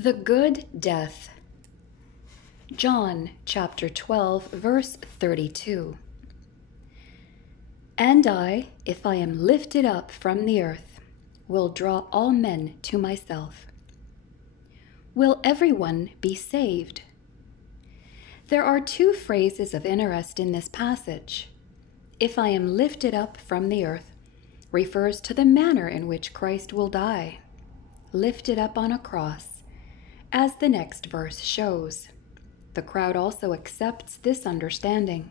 The good death. John chapter 12, verse 32. And I, if I am lifted up from the earth, will draw all men to myself. Will everyone be saved? There are two phrases of interest in this passage. If I am lifted up from the earth refers to the manner in which Christ will die, lifted up on a cross, as the next verse shows. The crowd also accepts this understanding,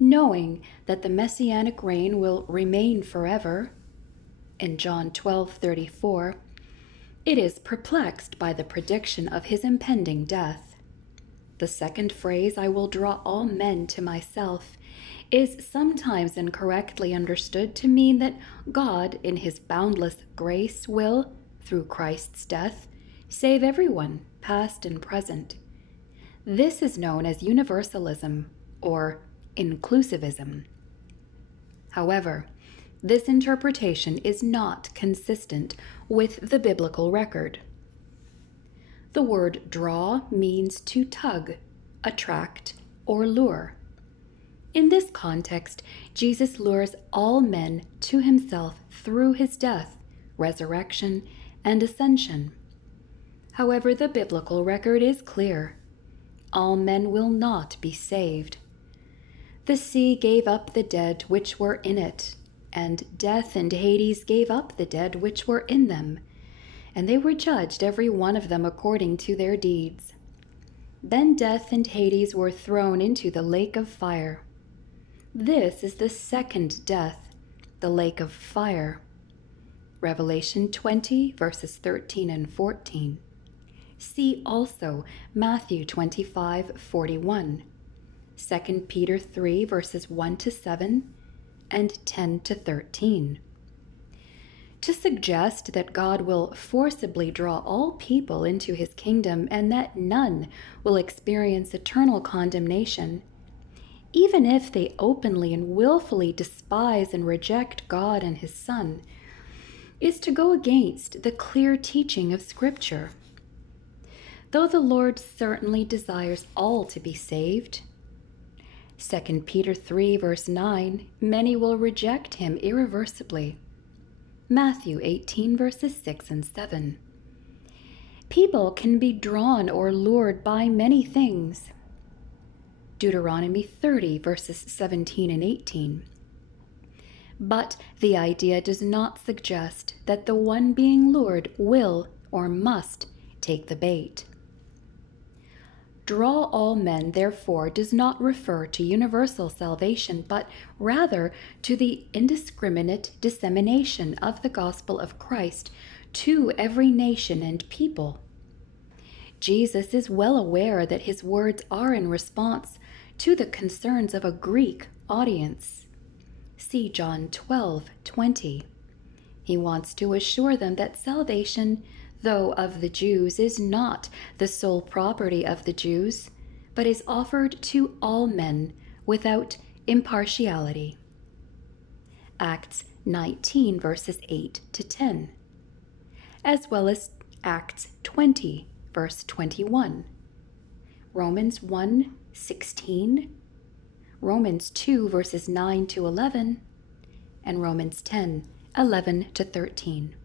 knowing that the messianic reign will remain forever. In John 12:34, it is perplexed by the prediction of his impending death. The second phrase, I will draw all men to myself, is sometimes incorrectly understood to mean that God, in his boundless grace, will, through Christ's death, save everyone, past and present. This is known as universalism or inclusivism. However, this interpretation is not consistent with the biblical record. The word draw means to tug, attract, or lure. In this context, Jesus lures all men to himself through his death, resurrection, and ascension. However, the biblical record is clear. All men will not be saved. The sea gave up the dead which were in it, and death and Hades gave up the dead which were in them, and they were judged every one of them according to their deeds. Then death and Hades were thrown into the lake of fire. This is the second death, the lake of fire. Revelation 20, verses 13 and 14. See also Matthew 25:41, 2 Peter 3, verses 1 to 7, and 10 to 13. To suggest that God will forcibly draw all people into his kingdom and that none will experience eternal condemnation, even if they openly and willfully despise and reject God and his Son, is to go against the clear teaching of Scripture. Though the Lord certainly desires all to be saved, 2 Peter 3, verse 9, many will reject him irreversibly. Matthew 18, verses 6 and 7. People can be drawn or lured by many things. Deuteronomy 30, verses 17 and 18. But the idea does not suggest that the one being lured will or must take the bait. Draw all men, therefore, does not refer to universal salvation, but rather to the indiscriminate dissemination of the gospel of Christ to every nation and people. Jesus is well aware that his words are in response to the concerns of a Greek audience. See John 12:20. He wants to assure them that salvation, though of the Jews, is not the sole property of the Jews, but is offered to all men without impartiality. Acts 19, verses 8 to 10, as well as Acts 20, verse 21, Romans 1:16, Romans 2, verses 9 to 11, and Romans 10:11 to 13.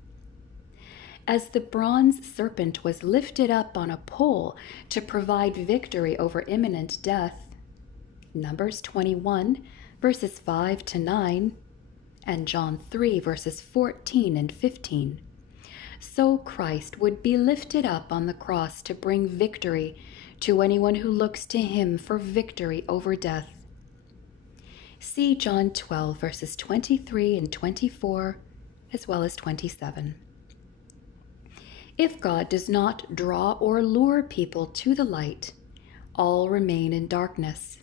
As the bronze serpent was lifted up on a pole to provide victory over imminent death, Numbers 21, verses 5 to 9, and John 3, verses 14 and 15, so Christ would be lifted up on the cross to bring victory to anyone who looks to him for victory over death. See John 12, verses 23 and 24, as well as 27. If God does not draw or lure people to the light, all remain in darkness.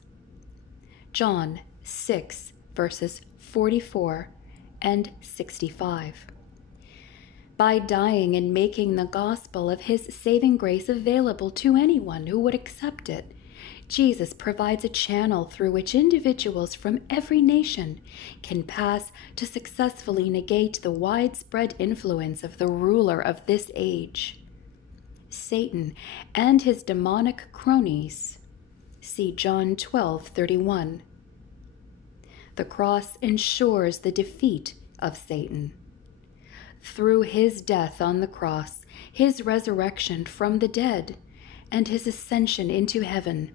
John 6, verses 44 and 65. By dying and making the gospel of his saving grace available to anyone who would accept it, Jesus provides a channel through which individuals from every nation can pass to successfully negate the widespread influence of the ruler of this age. Satan and his demonic cronies. See John 12:31. The cross ensures the defeat of Satan. Through his death on the cross, his resurrection from the dead, and his ascension into heaven,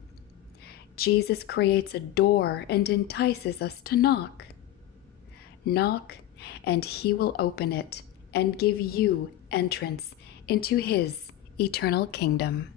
Jesus creates a door and entices us to knock. Knock, and he will open it and give you entrance into his eternal kingdom.